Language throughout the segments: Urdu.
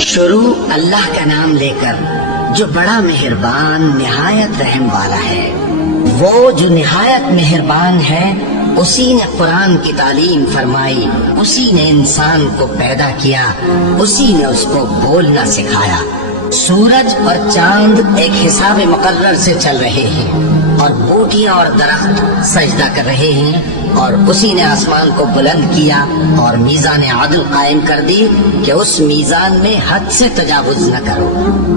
شروع اللہ کا نام لے کر جو بڑا مہربان نہایت رحم والا ہے۔ وہ جو نہایت مہربان ہے اسی نے قرآن کی تعلیم فرمائی، اسی نے انسان کو پیدا کیا، اسی نے اس کو بولنا سکھایا۔ سورج اور چاند ایک حساب مقرر سے چل رہے ہیں اور بوٹیاں اور درخت سجدہ کر رہے ہیں، اور اسی نے آسمان کو بلند کیا اور میزان عدل قائم کر دی کہ اس میزان میں حد سے تجاوز نہ کرو،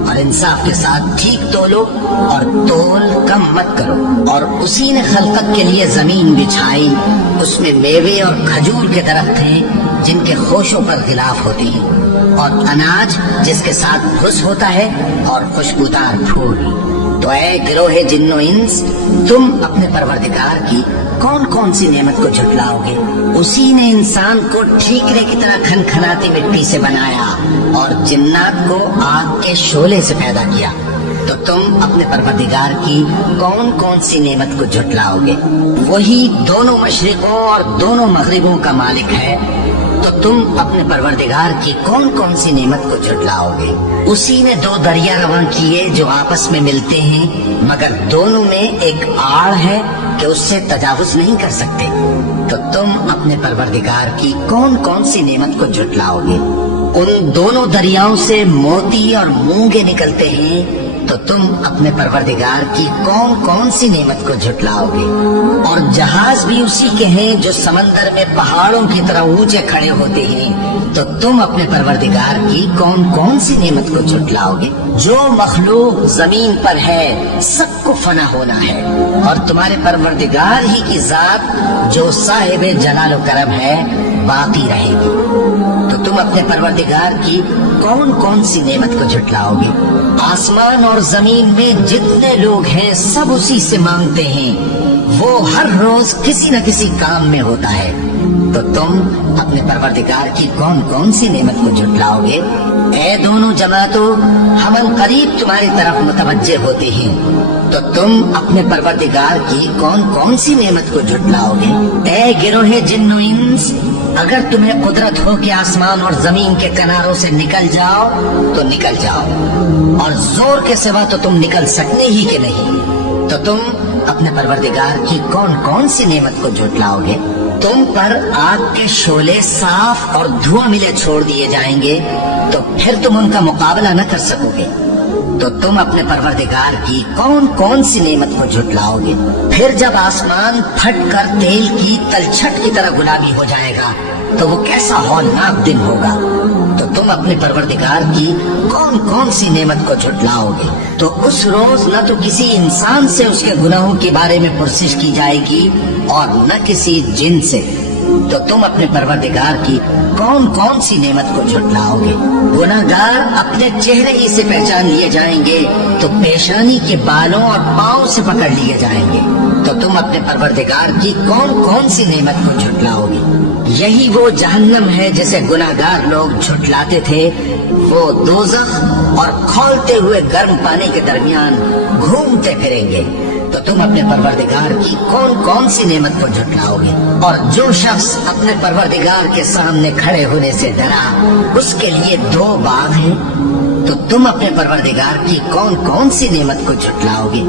اور انصاف کے ساتھ ٹھیک تولو اور تول کم مت کرو۔ اور اسی نے خلقت کے لیے زمین بچھائی، اس میں میوے اور کھجور کے درخت ہیں جن کے خوشوں پر غلاف ہوتے ہیں، اور اناج جس کے ساتھ پھس ہوتا ہے اور خوشبودار پھول۔ تو اے گروہ جن و انس، تم اپنے پروردگار کی کون کون سی نعمت کو جھٹلاؤ گے؟ اسی نے انسان کو ٹھیکرے کی طرح کھنکھناتی مٹی سے بنایا اور جنات کو آگ کے شعلے سے پیدا کیا۔ تو تم اپنے پروردگار کی کون کون سی نعمت کو جھٹلاؤ گے؟ وہی دونوں مشرقوں اور دونوں مغربوں کا مالک ہے، تو تم اپنے پروردگار کی کون کون سی نعمت کو جھٹلاؤ گے؟ اسی نے دو دریا رواں کیے جو آپس میں ملتے ہیں، مگر دونوں میں ایک آڑ ہے کہ اس سے تجاوز نہیں کر سکتے۔ تو تم اپنے پروردگار کی کون کون سی نعمت کو جھٹلاؤ گے؟ ان دونوں دریاؤں سے موتی اور مونگے نکلتے ہیں، تو تم اپنے پروردگار کی کون کون سی نعمت کو جھٹلاؤ گے؟ اور جہاز بھی اسی کے ہیں جو سمندر میں پہاڑوں کی طرح اونچے کھڑے ہوتے ہیں، تو تم اپنے پروردگار کی کون کون سی نعمت کو جھٹلاؤ گے؟ جو مخلوق زمین پر ہے سب کو فنا ہونا ہے، اور تمہارے پروردگار ہی کی ذات جو صاحب جلال و کرم ہے باقی رہے گی۔ تو تم اپنے پروردگار کی کون کون سی نعمت کو جھٹلاؤ گے؟ آسمان اور زمین میں جتنے لوگ ہیں سب اسی سے مانگتے ہیں، وہ ہر روز کسی نہ کسی کام میں ہوتا ہے۔ تو تم اپنے پروردگار کی کون کون سی نعمت کو جھٹلاؤ گے؟ اے دونوں جماعتوں، ہم قریب تمہاری طرف متوجہ ہوتے ہیں، تو تم اپنے پروردگار کی کون کون سی نعمت کو جھٹلاؤ گے؟ اے گروہ جن و انس، اگر تمہیں قدرت ہو کہ آسمان اور زمین کے کناروں سے نکل جاؤ تو نکل جاؤ، اور زور کے سوا تو تم نکل سکنے ہی کہ نہیں، تو تم اپنے پروردگار کی کون کون سی نعمت کو جھٹلاؤ گے؟ تم پر آگ کے شعلے صاف اور دھواں ملے چھوڑ دیے جائیں گے، تو پھر تم ان کا مقابلہ نہ کر سکو گے۔ تو تم اپنے پروردگار کی کون کون سی نعمت کو جھٹلاؤ گے؟ پھر جب آسمان پھٹ کر تیل کی تلچھٹ کی طرح گلابی ہو جائے گا تو وہ کیسا ہولناک دن ہوگا۔ تو تم اپنے پروردگار کی کون کون سی نعمت کو جھٹلاؤ گے؟ تو اس روز نہ تو کسی انسان سے اس کے گناہوں کے بارے میں پرسش کی جائے گی اور نہ کسی جن سے۔ تو تم اپنے پروردگار کی کون کون سی نعمت کو جھٹلاؤ گے؟ گناہگار اپنے چہرے ہی سے پہچان لیے جائیں گے تو پیشانی کے بالوں اور پاؤں سے پکڑ لیے جائیں گے۔ تو تم اپنے پروردگار کی کون کون سی نعمت کو جھٹلاؤ گے؟ یہی وہ جہنم ہے جسے گناہگار لوگ جھٹلاتے تھے، وہ دوزخ اور کھولتے ہوئے گرم پانی کے درمیان گھومتے پھریں گے۔ تو تم اپنے پروردگار کی کون کون سی نعمت کو جھٹلاؤ گے؟ اور جو شخص اپنے پروردگار کے سامنے کھڑے ہونے سے ڈرا، اس کے لیے دو باغ ہیں۔ تو تم اپنے پروردگار کی کون کون سی نعمت کو جھٹلاؤ گے؟